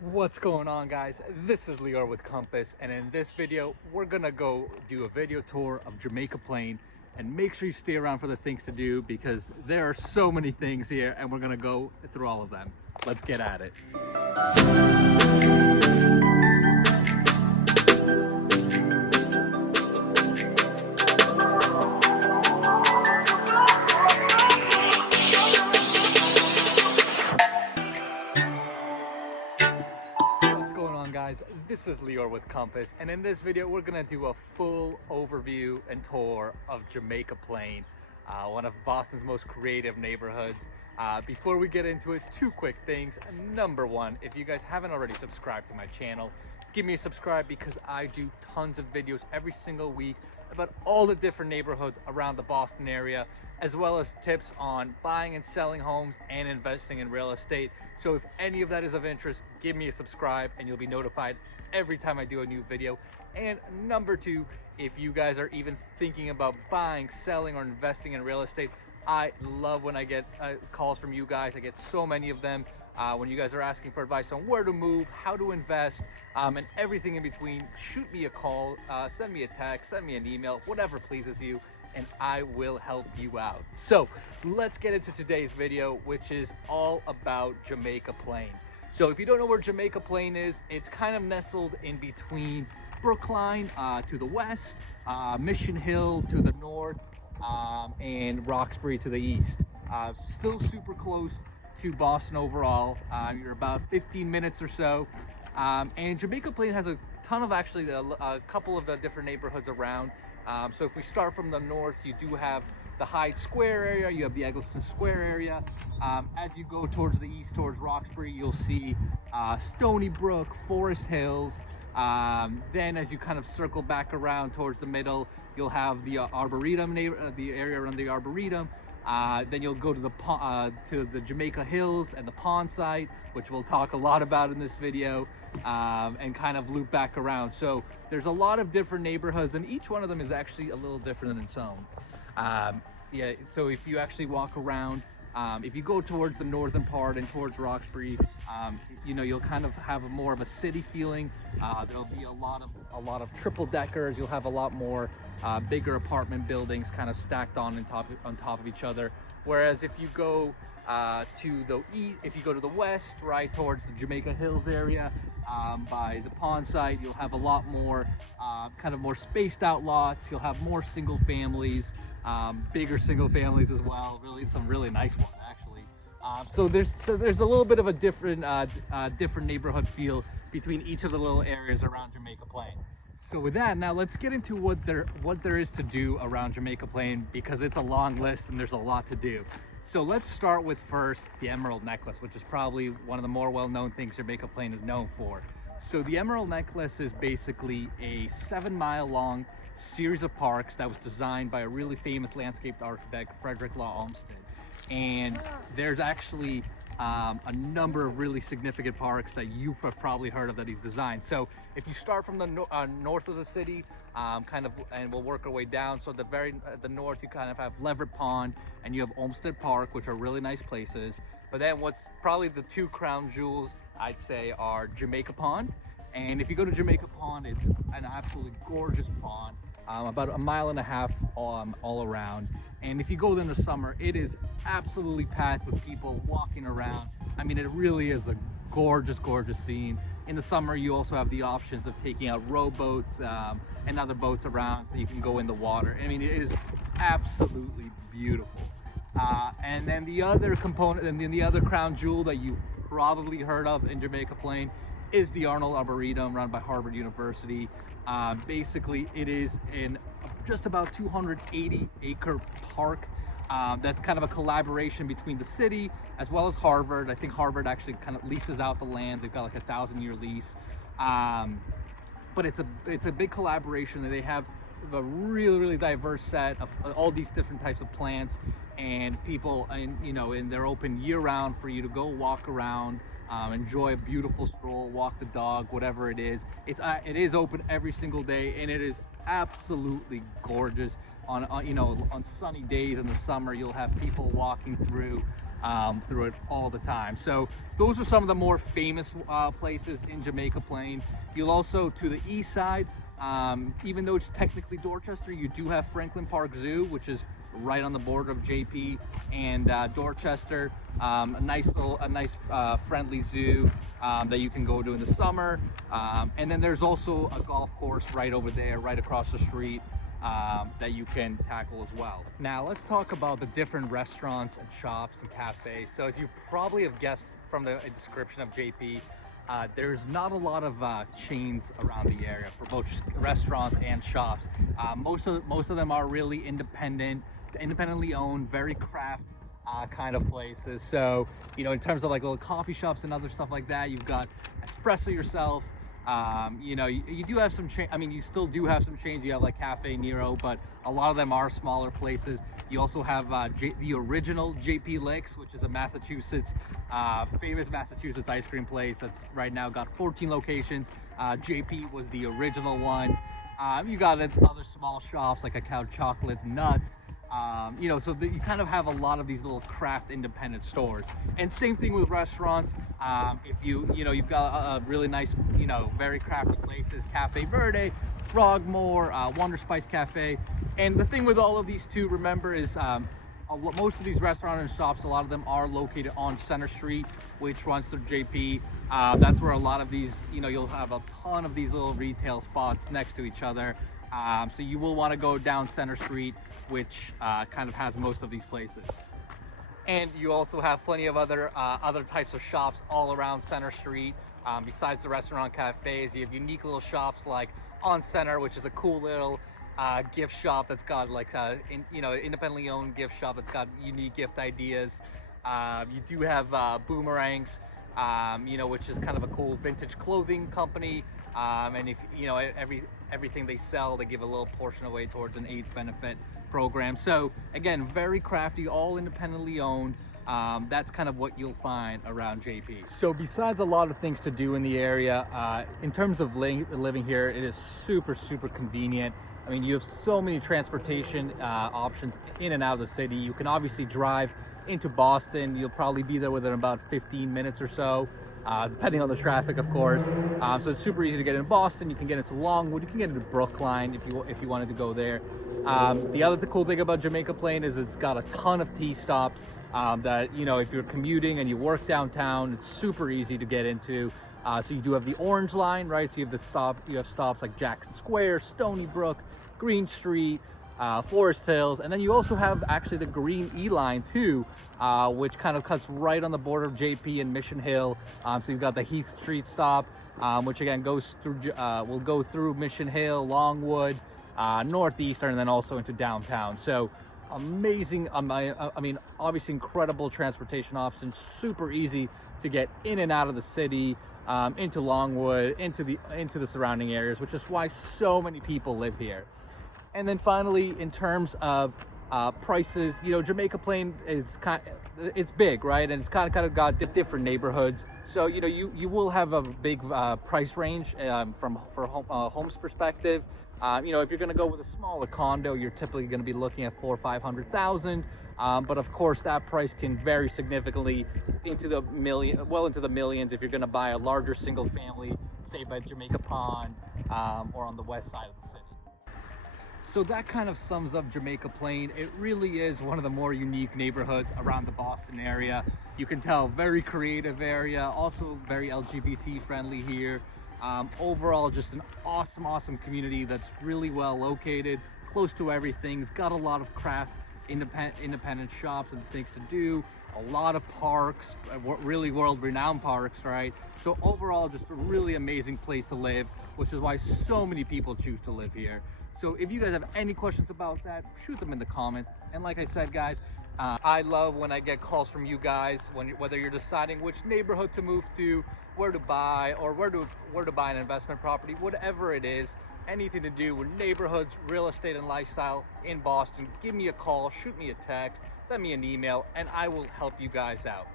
What's going on, guys? This is Lior with Compass, and in this video we're gonna go do a video tour of Jamaica Plain. And make sure you stay around for the things to do because there are so many things here and we're gonna go through all of them. Let's get at it. Guys, this is Lior with Compass, and in this video we're gonna do a full overview and tour of Jamaica Plain, one of Boston's most creative neighborhoods. Before we get into it, two quick things. Number one, if you guys haven't already subscribed to my channel, give me a subscribe because I do tons of videos every single week about all the different neighborhoods around the Boston area, as well as tips on buying and selling homes and investing in real estate. So if any of that is of interest, give me a subscribe and you'll be notified every time I do a new video. And number two, if you guys are even thinking about buying, selling, or investing in real estate, I love when I get calls from you guys. I get so many of them when you guys are asking for advice on where to move, how to invest, and everything in between. Shoot me a call, send me a text, send me an email, whatever pleases you, and I will help you out. So let's get into today's video, which is all about Jamaica Plain. So if you don't know where Jamaica Plain is, it's kind of nestled in between Brookline to the west, Mission Hill to the north, and Roxbury to the east. Still super close to Boston overall. You're about 15 minutes or so. And Jamaica Plain has a ton of actually a couple of the different neighborhoods around. So if we start from the north, you do have the Hyde Square area, you have the Eggleston Square area. As you go towards the east, towards Roxbury, you'll see Stony Brook, Forest Hills. Then as you kind of circle back around towards the middle, you'll have the Arboretum, the area around the Arboretum. Then you'll go to the Jamaica Hills and the pond site, which we'll talk a lot about in this video, and kind of loop back around. So there's a lot of different neighborhoods, and each one of them is actually a little different in its own. Yeah, so if you actually walk around, if you go towards the northern part and towards Roxbury, you know, you'll kind of have more of a city feeling. There'll be a lot of triple deckers. You'll have a lot more bigger apartment buildings kind of stacked on top of each other. Whereas if you go to the east, if you go to the west, right towards the Jamaica Hills area, by the pond site, you'll have a lot more kind of more spaced out lots. You'll have more single families, bigger single families as well. Really, some really nice ones actually. So there's a little bit of a different neighborhood feel between each of the little areas around Jamaica Plain. So with that, now let's get into what there is to do around Jamaica Plain, because it's a long list and there's a lot to do. So let's start with first the Emerald Necklace, which is probably one of the more well-known things Jamaica Plain is known for. So the Emerald Necklace is basically a 7-mile long series of parks that was designed by a really famous landscape architect, Frederick Law Olmsted. And there's actually a number of really significant parks that you've probably heard of that he's designed. So if you start from the north of the city, and we'll work our way down. So at the north, you kind of have Leverett Pond and you have Olmsted Park, which are really nice places. But then what's probably the two crown jewels, I'd say, are Jamaica Pond. And if you go to Jamaica Pond, it's an absolutely gorgeous pond, about 1.5 miles all around. And if you go there in the summer, it is absolutely packed with people walking around. I mean, it really is a gorgeous, gorgeous scene. In the summer, you also have the options of taking out rowboats and other boats around, so you can go in the water. I mean, it is absolutely beautiful. And then the other component, and then the other crown jewel that you've probably heard of in Jamaica Plain is the Arnold Arboretum, run by Harvard University. Basically, it is in just about 280-acre park. That's kind of a collaboration between the city as well as Harvard. I think Harvard actually kind of leases out the land. They've got like a 1,000-year lease. But it's a big collaboration, and they have a really, really diverse set of all these different types of plants and people, and they're open year-round for you to go walk around. Enjoy a beautiful stroll, walk the dog, whatever it is. It is open every single day, and it is absolutely gorgeous. On sunny days in the summer, you'll have people walking through through it all the time. So those are some of the more famous places in Jamaica Plain. You'll also, to the east side, even though it's technically Dorchester, you do have Franklin Park Zoo, which is right on the border of JP and Dorchester. A nice friendly zoo that you can go to in the summer. And then there's also a golf course right over there, right across the street, that you can tackle as well. Now let's talk about the different restaurants and shops and cafes. So as you probably have guessed from the description of JP, there's not a lot of chains around the area for both restaurants and shops. Most of them are really independently owned, very craft kind of places. So, you know, in terms of like little coffee shops and other stuff like that, you've got Espresso Yourself. You know, you do have some I mean, you still do have some chains. You have like Cafe Nero, but a lot of them are smaller places. You also have the original JP Licks, which is a Massachusetts, famous Massachusetts ice cream place that's right now got 14 locations. JP was the original one. You got other small shops like a Cow Chocolate Nuts. You know, so you kind of have a lot of these little craft independent stores. And same thing with restaurants. If you know, you've got a really nice, you know, very crafty places, Cafe Verde, Frogmore, Wonder Spice Cafe. And the thing with all of these too, remember, is most of these restaurants and shops, a lot of them are located on Center Street, which runs through JP. That's where a lot of these, you know, you'll have a ton of these little retail spots next to each other. So you will want to go down Center Street, which kind of has most of these places. And you also have plenty of other types of shops all around Center Street. Besides the restaurant cafes, you have unique little shops like On Center, which is a cool little gift shop that's got like you know, independently owned gift shop that's got unique gift ideas. You do have Boomerangs, you know, which is kind of a cool vintage clothing company. And if you know, everything they sell, they give a little portion away towards an AIDS benefit program. So again, very crafty, all independently owned. That's kind of what you'll find around JP. So besides a lot of things to do in the area, in terms of living here, it is super convenient. I mean, you have so many transportation options in and out of the city. You can obviously drive into Boston. You'll probably be there within about 15 minutes or so, depending on the traffic, of course. So it's super easy to get into Boston. You can get into Longwood. You can get into Brookline if you wanted to go there. The cool thing about Jamaica Plain is it's got a ton of T stops that, you know, if you're commuting and you work downtown, it's super easy to get into. So you do have the Orange Line, right? So you have stops like Jackson Square, Stony Brook, Green Street, Forest Hills, and then you also have actually the Green E Line too, which kind of cuts right on the border of JP and Mission Hill. So you've got the Heath Street stop, which again goes through, will go through Mission Hill, Longwood, Northeastern, and then also into downtown. So amazing. I mean, obviously incredible transportation options, super easy to get in and out of the city, into Longwood, into the surrounding areas, which is why so many people live here. And then finally, in terms of prices, you know, Jamaica Plain is it's big, right? And it's kind of got different neighborhoods. So, you know, you will have a big price range for homes perspective. You know, if you're going to go with a smaller condo, you're typically going to be looking at $400,000 or $500,000. But of course, that price can vary significantly into the millions if you're going to buy a larger single family, say by Jamaica Pond, or on the west side of the city. So that kind of sums up Jamaica Plain. It really is one of the more unique neighborhoods around the Boston area. You can tell, very creative area, also very LGBT friendly here. Overall, just an awesome community that's really well located, close to everything. It's got a lot of craft, independent shops and things to do, a lot of parks, really world-renowned parks, right? So overall, just a really amazing place to live, which is why so many people choose to live here. So if you guys have any questions about that, shoot them in the comments. And like I said, guys, I love when I get calls from you guys, whether you're deciding which neighborhood to move to, where to buy, or where to buy an investment property, whatever it is, anything to do with neighborhoods, real estate, and lifestyle in Boston, give me a call, shoot me a text, send me an email, and I will help you guys out.